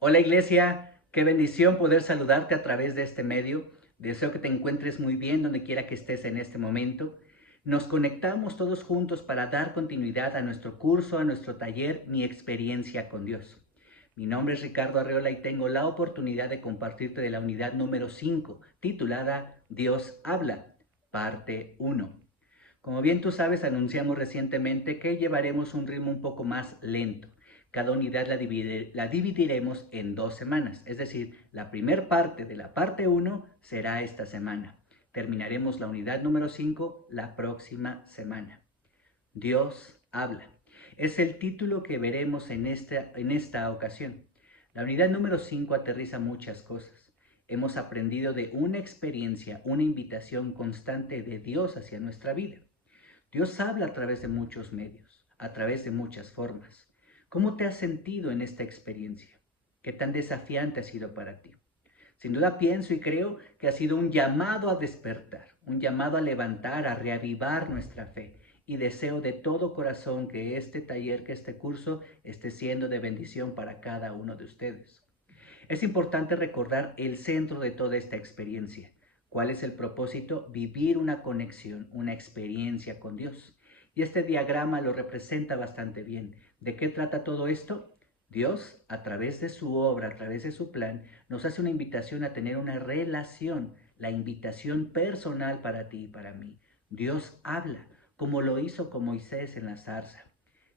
Hola Iglesia, qué bendición poder saludarte a través de este medio. Deseo que te encuentres muy bien donde quiera que estés en este momento. Nos conectamos todos juntos para dar continuidad a nuestro curso, a nuestro taller, Mi experiencia con Dios. Mi nombre es Ricardo Arreola y tengo la oportunidad de compartirte de la unidad número 5, titulada Dios habla, parte 1. Como bien tú sabes, anunciamos recientemente que llevaremos un ritmo un poco más lento. Cada unidad la dividiremos en 2 semanas, es decir, la primera parte de la parte 1 será esta semana. Terminaremos la unidad número 5 la próxima semana. Dios habla. Es el título que veremos en esta ocasión. La unidad número 5 aterriza muchas cosas. Hemos aprendido de una experiencia, una invitación constante de Dios hacia nuestra vida. Dios habla a través de muchos medios, a través de muchas formas. ¿Cómo te has sentido en esta experiencia? ¿Qué tan desafiante ha sido para ti? Sin duda pienso y creo que ha sido un llamado a despertar, un llamado a levantar, a reavivar nuestra fe. Y deseo de todo corazón que este taller, que este curso esté siendo de bendición para cada uno de ustedes. Es importante recordar el centro de toda esta experiencia. ¿Cuál es el propósito? Vivir una conexión, una experiencia con Dios. Y este diagrama lo representa bastante bien. ¿De qué trata todo esto? Dios, a través de su obra, a través de su plan, nos hace una invitación a tener una relación, la invitación personal para ti y para mí. Dios habla, como lo hizo con Moisés en la zarza.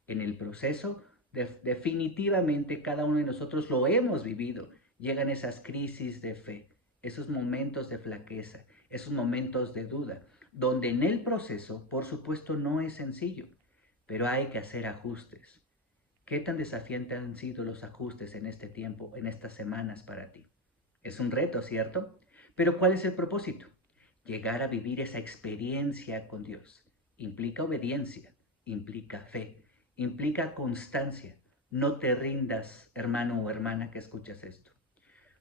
En el proceso, definitivamente cada uno de nosotros lo hemos vivido. Llegan esas crisis de fe, esos momentos de flaqueza, esos momentos de duda, donde en el proceso, por supuesto, no es sencillo, pero hay que hacer ajustes. ¿Qué tan desafiantes han sido los ajustes en este tiempo, en estas semanas para ti? Es un reto, ¿cierto? Pero ¿cuál es el propósito? Llegar a vivir esa experiencia con Dios. Implica obediencia, implica fe, implica constancia. No te rindas, hermano o hermana que escuchas esto.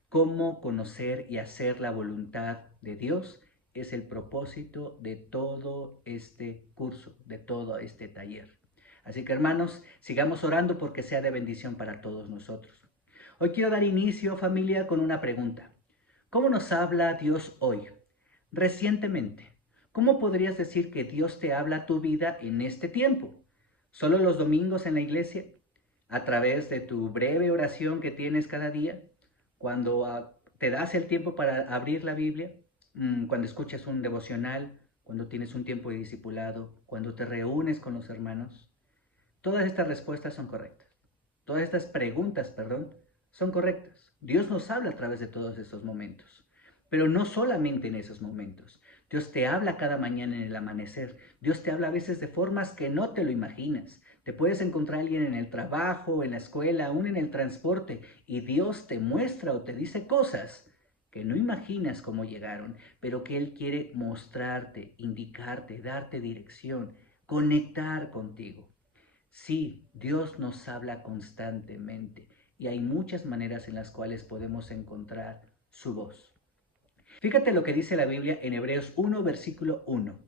Cómo conocer y hacer la voluntad de Dios es el propósito de todo este curso, de todo este taller. Así que hermanos, sigamos orando porque sea de bendición para todos nosotros. Hoy quiero dar inicio, familia, con una pregunta. ¿Cómo nos habla Dios hoy? Recientemente, ¿cómo podrías decir que Dios te habla a tu vida en este tiempo? ¿Solo los domingos en la iglesia? ¿A través de tu breve oración que tienes cada día? Cuando te das el tiempo para abrir la Biblia, cuando escuchas un devocional, cuando tienes un tiempo de discipulado, cuando te reúnes con los hermanos. Todas estas respuestas son correctas. Todas estas preguntas, perdón, son correctas. Dios nos habla a través de todos esos momentos, pero no solamente en esos momentos. Dios te habla cada mañana en el amanecer. Dios te habla a veces de formas que no te lo imaginas. Te puedes encontrar a alguien en el trabajo, en la escuela, aún en el transporte, y Dios te muestra o te dice cosas que no imaginas cómo llegaron, pero que Él quiere mostrarte, indicarte, darte dirección, conectar contigo. Sí, Dios nos habla constantemente y hay muchas maneras en las cuales podemos encontrar su voz. Fíjate lo que dice la Biblia en Hebreos 1, versículo 1.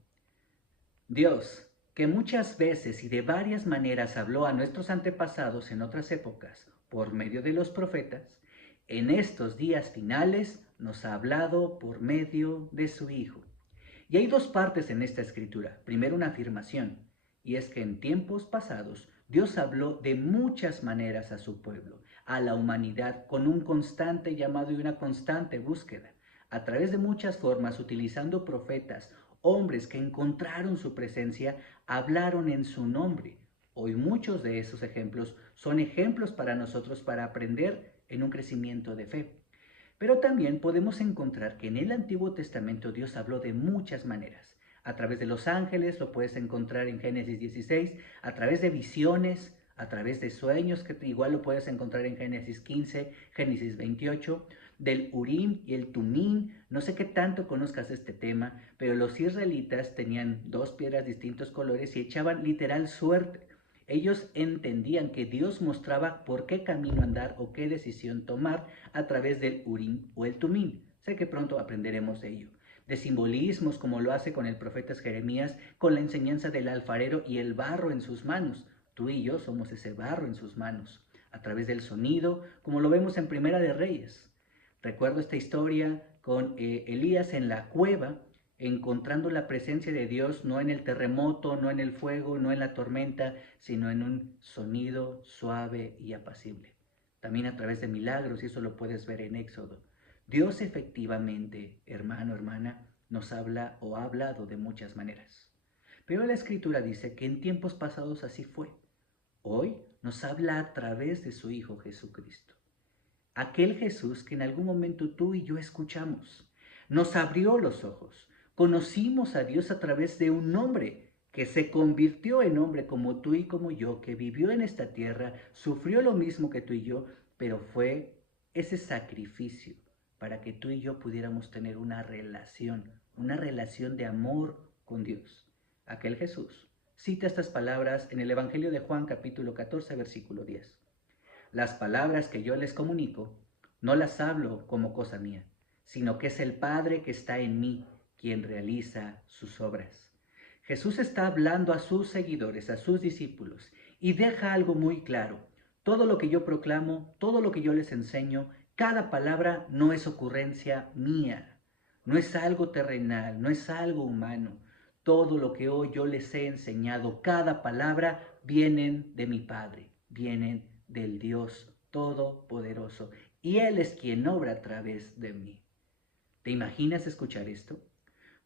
Dios, que muchas veces y de varias maneras habló a nuestros antepasados en otras épocas por medio de los profetas, en estos días finales nos ha hablado por medio de su Hijo. Y hay dos partes en esta escritura. Primero, una afirmación, y es que en tiempos pasados Dios habló de muchas maneras a su pueblo, a la humanidad, con un constante llamado y una constante búsqueda, a través de muchas formas, utilizando profetas, hombres que encontraron su presencia, hablaron en su nombre. Hoy muchos de esos ejemplos son ejemplos para nosotros para aprender en un crecimiento de fe. Pero también podemos encontrar que en el Antiguo Testamento Dios habló de muchas maneras. A través de los ángeles, lo puedes encontrar en Génesis 16, a través de visiones, a través de sueños, que igual lo puedes encontrar en Génesis 15, Génesis 28, del Urim y el Tumim. No sé qué tanto conozcas este tema, pero los israelitas tenían dos piedras de distintos colores y echaban literal suerte. Ellos entendían que Dios mostraba por qué camino andar o qué decisión tomar a través del Urim o el Tumim. Sé que pronto aprenderemos de ello. De simbolismos como lo hace con el profeta Jeremías, con la enseñanza del alfarero y el barro en sus manos. Tú y yo somos ese barro en sus manos. a través del sonido, como lo vemos en Primera de Reyes. Recuerdo esta historia con Elías en la cueva, encontrando la presencia de Dios no en el terremoto, no en el fuego, no en la tormenta, sino en un sonido suave y apacible. También a través de milagros, y eso lo puedes ver en Éxodo. Dios efectivamente, hermano, hermana, nos habla o ha hablado de muchas maneras. Pero la Escritura dice que en tiempos pasados así fue. Hoy nos habla a través de su Hijo Jesucristo. Aquel Jesús que en algún momento tú y yo escuchamos. Nos abrió los ojos. Conocimos a Dios a través de un hombre que se convirtió en hombre como tú y como yo, que vivió en esta tierra, sufrió lo mismo que tú y yo, pero fue ese sacrificio para que tú y yo pudiéramos tener una relación de amor con Dios. Aquel Jesús cita estas palabras en el Evangelio de Juan capítulo 14, versículo 10. Las palabras que yo les comunico no las hablo como cosa mía, sino que es el Padre que está en mí quien realiza sus obras. Jesús está hablando a sus seguidores, a sus discípulos, y deja algo muy claro. Todo lo que yo proclamo, todo lo que yo les enseño, cada palabra no es ocurrencia mía, no es algo terrenal, no es algo humano. Todo lo que hoy yo les he enseñado, cada palabra, vienen de mi Padre, vienen del Dios Todopoderoso. Y Él es quien obra a través de mí. ¿Te imaginas escuchar esto?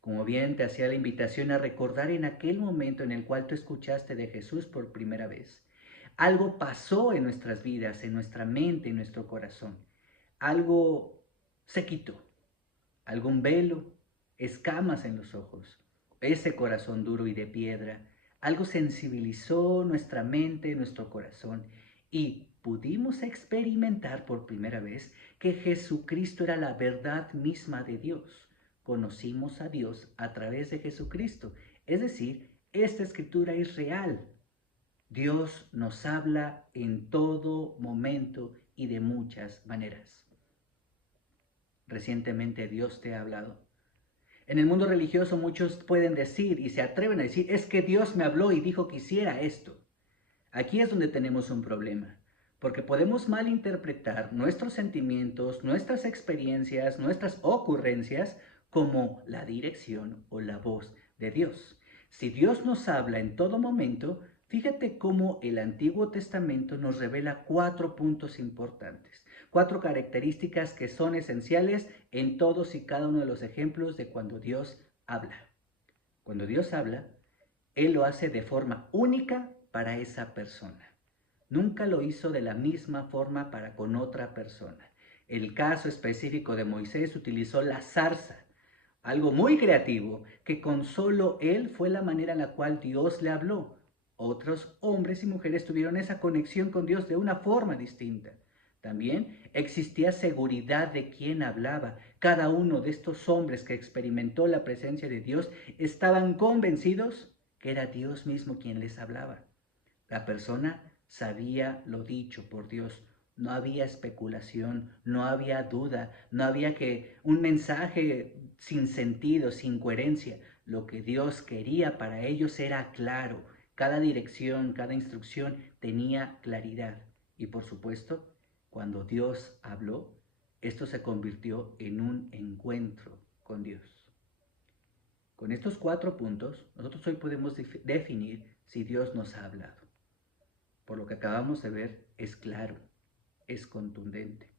Como bien te hacía la invitación a recordar en aquel momento en el cual tú escuchaste de Jesús por primera vez. Algo pasó en nuestras vidas, en nuestra mente, en nuestro corazón. Algo se quitó. Algún velo, escamas en los ojos, ese corazón duro y de piedra. Algo sensibilizó nuestra mente, nuestro corazón, y pudimos experimentar por primera vez que Jesucristo era la verdad misma de Dios. Conocimos a Dios a través de Jesucristo. Es decir, esta escritura es real. Dios nos habla en todo momento y de muchas maneras. Recientemente Dios te ha hablado. En el mundo religioso muchos pueden decir y se atreven a decir, es que Dios me habló y dijo que hiciera esto. Aquí es donde tenemos un problema, porque podemos malinterpretar nuestros sentimientos, nuestras experiencias, nuestras ocurrencias como la dirección o la voz de Dios. Si Dios nos habla en todo momento, fíjate cómo el Antiguo Testamento nos revela 4 puntos importantes, 4 características que son esenciales en todos y cada uno de los ejemplos de cuando Dios habla. Cuando Dios habla, Él lo hace de forma única para esa persona. Nunca lo hizo de la misma forma para con otra persona. El caso específico de Moisés utilizó la zarza, algo muy creativo, que con solo él fue la manera en la cual Dios le habló. Otros hombres y mujeres tuvieron esa conexión con Dios de una forma distinta. También existía seguridad de quién hablaba. Cada uno de estos hombres que experimentó la presencia de Dios estaban convencidos que era Dios mismo quien les hablaba. La persona sabía lo dicho por Dios. No había especulación, no había duda, no había que un mensaje sin sentido, sin coherencia. Lo que Dios quería para ellos era claro. Cada dirección, cada instrucción tenía claridad. Y por supuesto, cuando Dios habló, esto se convirtió en un encuentro con Dios. Con estos 4 puntos, nosotros hoy podemos definir si Dios nos ha hablado. Por lo que acabamos de ver, es claro, es contundente.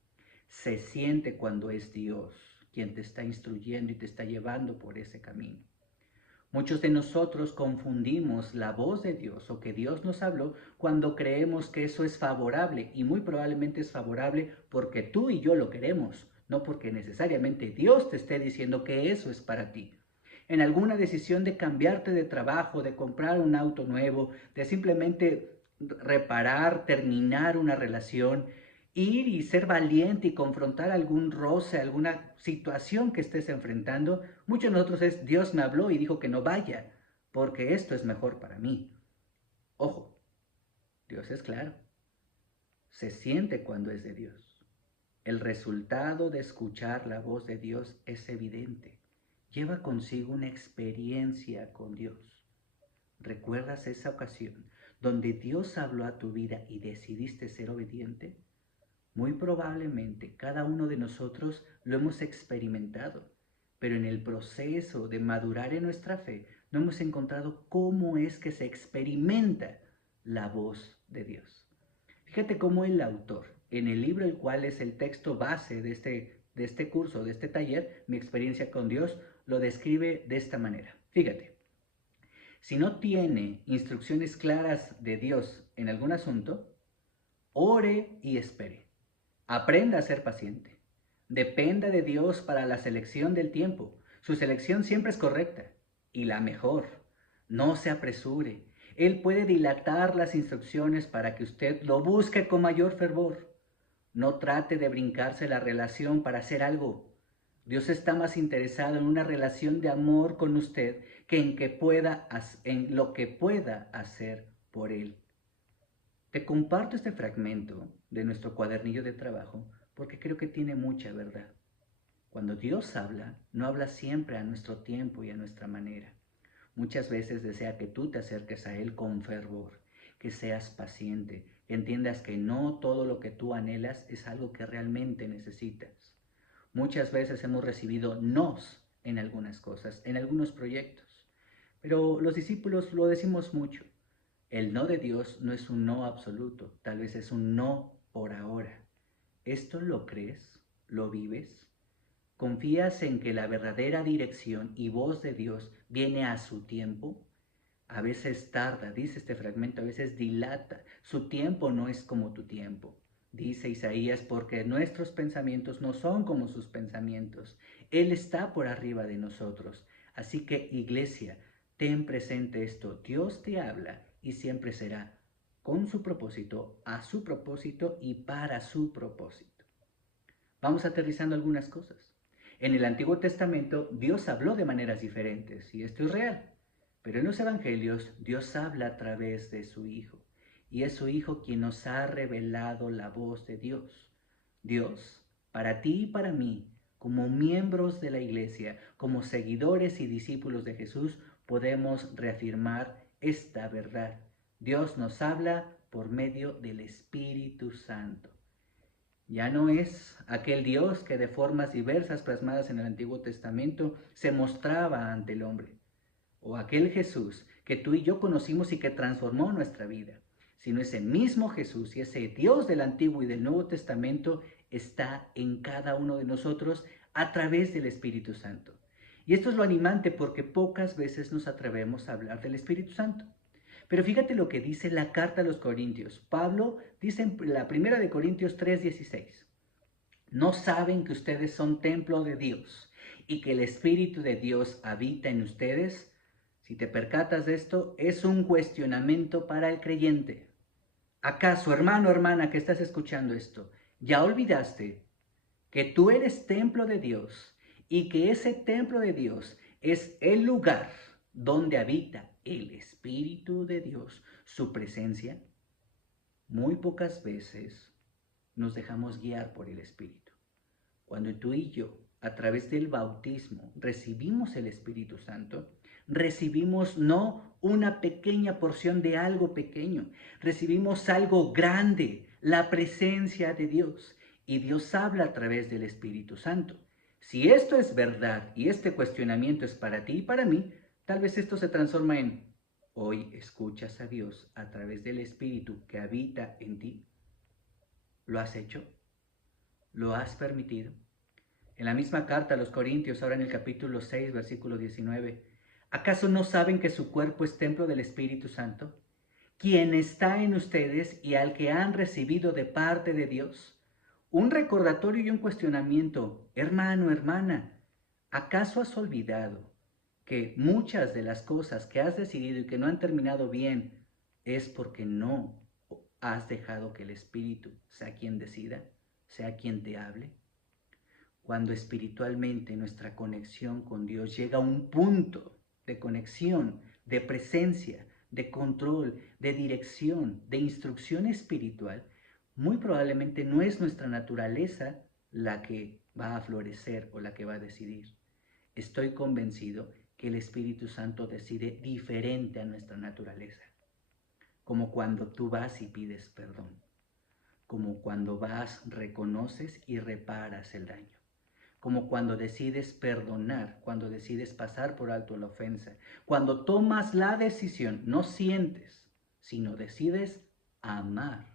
Se siente cuando es Dios quien te está instruyendo y te está llevando por ese camino. Muchos de nosotros confundimos la voz de Dios o que Dios nos habló cuando creemos que eso es favorable, y muy probablemente es favorable porque tú y yo lo queremos, no porque necesariamente Dios te esté diciendo que eso es para ti. En alguna decisión de cambiarte de trabajo, de comprar un auto nuevo, de simplemente reparar, terminar una relación, ir y ser valiente y confrontar algún roce, alguna situación que estés enfrentando, muchos de nosotros es, Dios me habló y dijo que no vaya, porque esto es mejor para mí. Ojo, Dios es claro, se siente cuando es de Dios. El resultado de escuchar la voz de Dios es evidente. Lleva consigo una experiencia con Dios. ¿Recuerdas esa ocasión donde Dios habló a tu vida y decidiste ser obediente, muy probablemente cada uno de nosotros lo hemos experimentado, pero en el proceso de madurar en nuestra fe no hemos encontrado cómo es que se experimenta la voz de Dios. Fíjate cómo el autor, en el libro el cual es el texto base de este curso, de este taller, Mi experiencia con Dios, lo describe de esta manera. Fíjate, si no tiene instrucciones claras de Dios en algún asunto, ore y espere. Aprenda a ser paciente. Dependa de Dios para la selección del tiempo. Su selección siempre es correcta y la mejor. No se apresure. Él puede dilatar las instrucciones para que usted lo busque con mayor fervor. No trate de brincarse la relación para hacer algo. Dios está más interesado en una relación de amor con usted que en lo que pueda hacer por Él. Te comparto este fragmento de nuestro cuadernillo de trabajo porque creo que tiene mucha verdad. Cuando Dios habla, no habla siempre a nuestro tiempo y a nuestra manera. Muchas veces desea que tú te acerques a Él con fervor, que seas paciente, que entiendas que no todo lo que tú anhelas es algo que realmente necesitas. Muchas veces hemos recibido nos en algunas cosas, en algunos proyectos, pero los discípulos lo decimos mucho. El no de Dios no es un no absoluto, tal vez es un no por ahora. ¿Esto lo crees? ¿Lo vives? ¿Confías en que la verdadera dirección y voz de Dios viene a su tiempo? A veces tarda, dice este fragmento, a veces dilata. Su tiempo no es como tu tiempo. Dice Isaías, porque nuestros pensamientos no son como sus pensamientos. Él está por arriba de nosotros. Así que, iglesia, ten presente esto. Dios te habla y siempre será con su propósito, a su propósito y para su propósito. Vamos aterrizando algunas cosas. En el Antiguo Testamento Dios habló de maneras diferentes y esto es real. Pero en los Evangelios Dios habla a través de su Hijo y es su Hijo quien nos ha revelado la voz de Dios. Dios, para ti y para mí, como miembros de la Iglesia, como seguidores y discípulos de Jesús, podemos reafirmar esta verdad. Dios nos habla por medio del Espíritu Santo. Ya no es aquel Dios que de formas diversas plasmadas en el Antiguo Testamento se mostraba ante el hombre, o aquel Jesús que tú y yo conocimos y que transformó nuestra vida, sino ese mismo Jesús y ese Dios del Antiguo y del Nuevo Testamento está en cada uno de nosotros a través del Espíritu Santo. Y esto es lo animante porque pocas veces nos atrevemos a hablar del Espíritu Santo. Pero fíjate lo que dice la carta a los Corintios. Pablo dice en la primera de Corintios 3:16. ¿No saben que ustedes son templo de Dios y que el Espíritu de Dios habita en ustedes? Si te percatas de esto, es un cuestionamiento para el creyente. ¿Acaso, hermano o hermana que estás escuchando esto, ya olvidaste que tú eres templo de Dios y que ese templo de Dios es el lugar donde habita el Espíritu de Dios, su presencia? Muy pocas veces nos dejamos guiar por el Espíritu. Cuando tú y yo, a través del bautismo, recibimos el Espíritu Santo, recibimos no una pequeña porción de algo pequeño, recibimos algo grande, la presencia de Dios. Y Dios habla a través del Espíritu Santo. Si esto es verdad y este cuestionamiento es para ti y para mí, tal vez esto se transforma en: hoy escuchas a Dios a través del Espíritu que habita en ti. ¿Lo has hecho? ¿Lo has permitido? En la misma carta a los Corintios, ahora en el capítulo 6, versículo 19, ¿acaso no saben que su cuerpo es templo del Espíritu Santo, quien está en ustedes y al que han recibido de parte de Dios? Un recordatorio y un cuestionamiento. Hermano, hermana, ¿acaso has olvidado que muchas de las cosas que has decidido y que no han terminado bien es porque no has dejado que el Espíritu sea quien decida, sea quien te hable? Cuando espiritualmente nuestra conexión con Dios llega a un punto de conexión, de presencia, de control, de dirección, de instrucción espiritual, muy probablemente no es nuestra naturaleza la que va a florecer o la que va a decidir. Estoy convencido que el Espíritu Santo decide diferente a nuestra naturaleza. como cuando tú vas y pides perdón, como cuando vas, reconoces y reparas el daño, como cuando decides perdonar, cuando decides pasar por alto la ofensa, cuando tomas la decisión, no sientes, sino decides amar.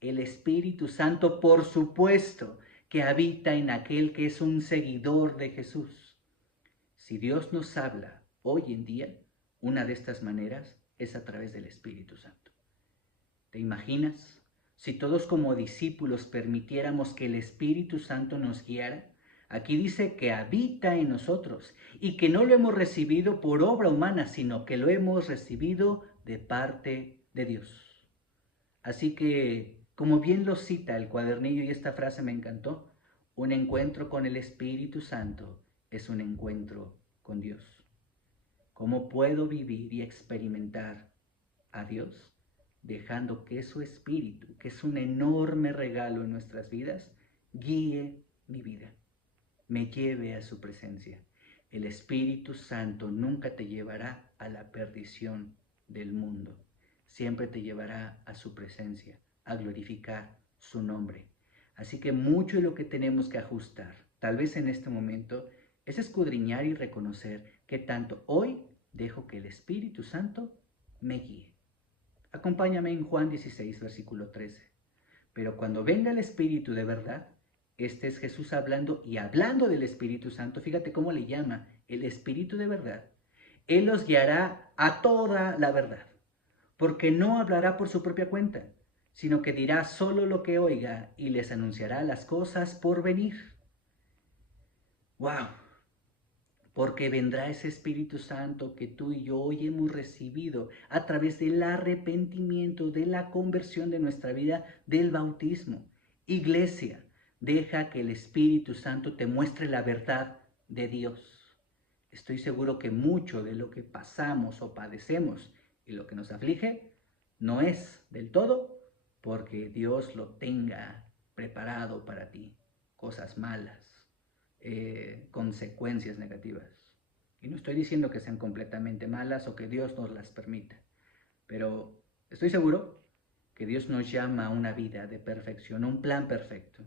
El Espíritu Santo, por supuesto, que habita en aquel que es un seguidor de Jesús. Si Dios nos habla hoy en día, una de estas maneras es a través del Espíritu Santo. ¿Te imaginas? Si todos como discípulos permitiéramos que el Espíritu Santo nos guiara. Aquí dice que habita en nosotros y que no lo hemos recibido por obra humana, sino que lo hemos recibido de parte de Dios. Así que, como bien lo cita el cuadernillo, y esta frase me encantó, un encuentro con el Espíritu Santo es un encuentro con Dios. ¿Cómo puedo vivir y experimentar a Dios? Dejando que su Espíritu, que es un enorme regalo en nuestras vidas, guíe mi vida, me lleve a su presencia. El Espíritu Santo nunca te llevará a la perdición del mundo, siempre te llevará a su presencia, a glorificar su nombre. Así que mucho de lo que tenemos que ajustar, tal vez en este momento, es escudriñar y reconocer que tanto hoy dejo que el Espíritu Santo me guíe. Acompáñame en Juan 16, versículo 13. Pero cuando venga el Espíritu de verdad, este es Jesús hablando y hablando del Espíritu Santo. Fíjate cómo le llama el Espíritu de verdad. Él los guiará a toda la verdad, porque no hablará por su propia cuenta, sino que dirá solo lo que oiga y les anunciará las cosas por venir. ¡Wow! Porque vendrá ese Espíritu Santo que tú y yo hoy hemos recibido a través del arrepentimiento, de la conversión de nuestra vida, del bautismo. Iglesia, deja que el Espíritu Santo te muestre la verdad de Dios. Estoy seguro que mucho de lo que pasamos o padecemos y lo que nos aflige no es del todo porque Dios lo tenga preparado para ti. Cosas malas, consecuencias negativas. Y no estoy diciendo que sean completamente malas o que Dios nos las permita, pero estoy seguro que Dios nos llama a una vida de perfección, un plan perfecto.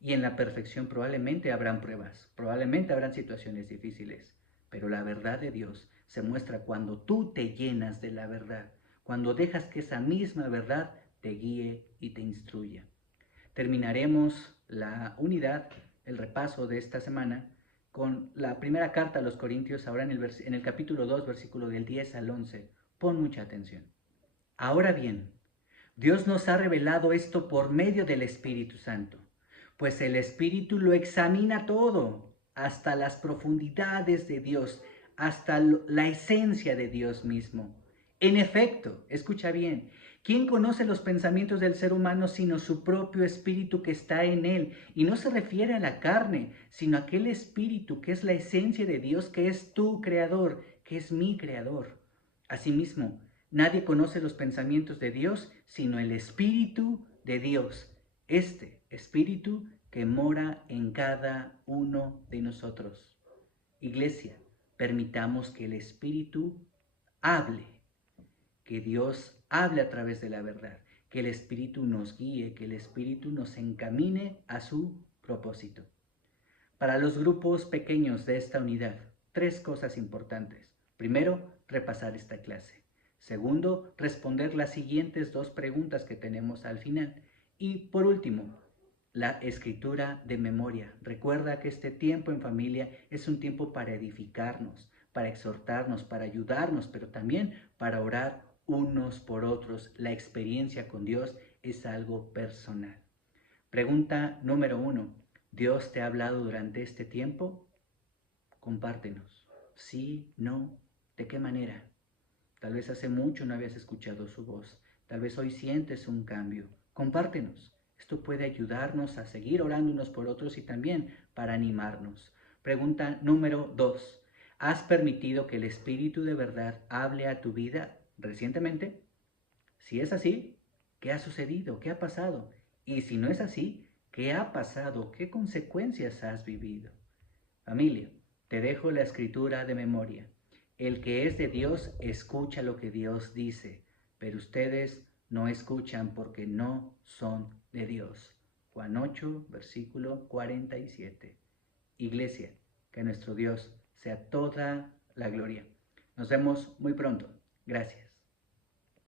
Y en la perfección probablemente habrán pruebas, probablemente habrán situaciones difíciles, pero la verdad de Dios se muestra cuando tú te llenas de la verdad, cuando dejas que esa misma verdad te guíe y te instruya. Terminaremos la unidad, el repaso de esta semana, con la primera carta a los Corintios, ahora en el capítulo 2, versículo del 10 al 11. Pon mucha atención. Ahora bien, Dios nos ha revelado esto por medio del Espíritu Santo, pues el Espíritu lo examina todo, hasta las profundidades de Dios, hasta la esencia de Dios mismo. En efecto, escucha bien, ¿quién conoce los pensamientos del ser humano sino su propio espíritu que está en él? Y no se refiere a la carne, sino a aquel espíritu que es la esencia de Dios, que es tu creador, que es mi creador. Asimismo, nadie conoce los pensamientos de Dios sino el Espíritu de Dios, este Espíritu que mora en cada uno de nosotros. Iglesia, permitamos que el Espíritu hable, que Dios hable a través de la verdad, que el Espíritu nos guíe, que el Espíritu nos encamine a su propósito. Para los grupos pequeños de esta unidad, 3 cosas importantes. Primero, repasar esta clase. Segundo, responder las siguientes 2 preguntas que tenemos al final. Y por último, la escritura de memoria. Recuerda que este tiempo en familia es un tiempo para edificarnos, para exhortarnos, para ayudarnos, pero también para orar unos por otros. La experiencia con Dios es algo personal. Pregunta número 1. ¿Dios te ha hablado durante este tiempo? Compártenos. Sí, no, ¿de qué manera? Tal vez hace mucho no habías escuchado su voz. Tal vez hoy sientes un cambio. Compártenos. Esto puede ayudarnos a seguir orando unos por otros y también para animarnos. Pregunta número 2. ¿Has permitido que el Espíritu de verdad hable a tu vida recientemente? Si es así, ¿qué ha sucedido? ¿Qué ha pasado? Y si no es así, ¿qué ha pasado? ¿Qué consecuencias has vivido? Familia, te dejo la escritura de memoria. El que es de Dios escucha lo que Dios dice. pero ustedes no escuchan porque no son de Dios. Juan 8, versículo 47. Iglesia, que nuestro Dios sea toda la gloria. Nos vemos muy pronto. Gracias.